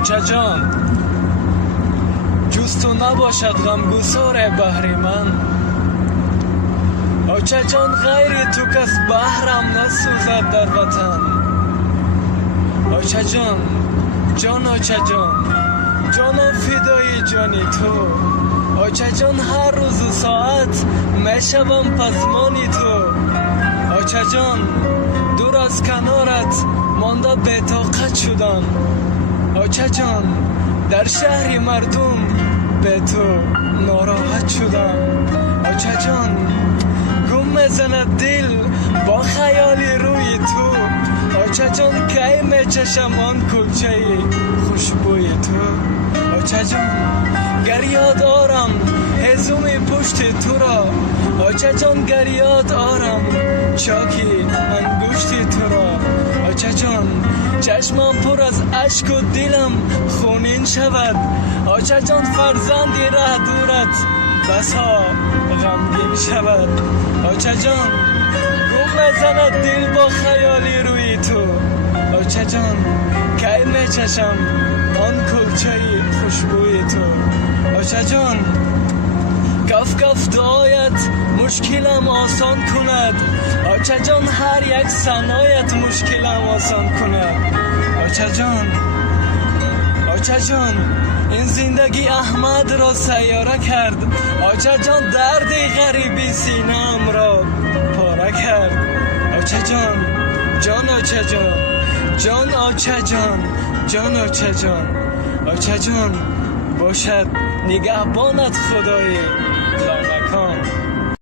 آچه جان جز تو نباشد غمگسار بحر من. آچه جان غیر تو کس بحرم نسوزد در وطن. آچه جان جان آچه جان جانم فدای جانی تو. آچه جان هر روز و ساعت میشوم پسمانی تو. آچه جان دور از کنارت مانده بی طاقت شدم. آچه جان در شهر مردم به تو ناراحت شدم. آچه جان گم میزند دل با خیالی روی تو. آچه جان کی میچشم آن کلچه خوشبوی تو. آچه جان گر یاد آرم هزوم پشت تو را. آچه جان گر یاد آرم چاکی انگشت تو را. آچه جان چشمم پر از اشک و دلم خونین شود. آچه جان فرزندی ره دورت بسا غمگین شود. آچه جان گم میزند دل با خیالی روی تو. آچه جان کی میچشم آن کلچه خوشبوی تو. آچه جان کف کف دعایت مشکلم آسان کند. آچه جان هر یک ثنایت مشکلم آسان کند. آچه جان آچه جان این زندگی احمد را سیاره کرد. آچه جان درد غریبی سینه‌ام را پاره کرد. آچه جان جان آچه جان جان آچه جان جان آچه جان. آچه جان باشد نگهبانت خدای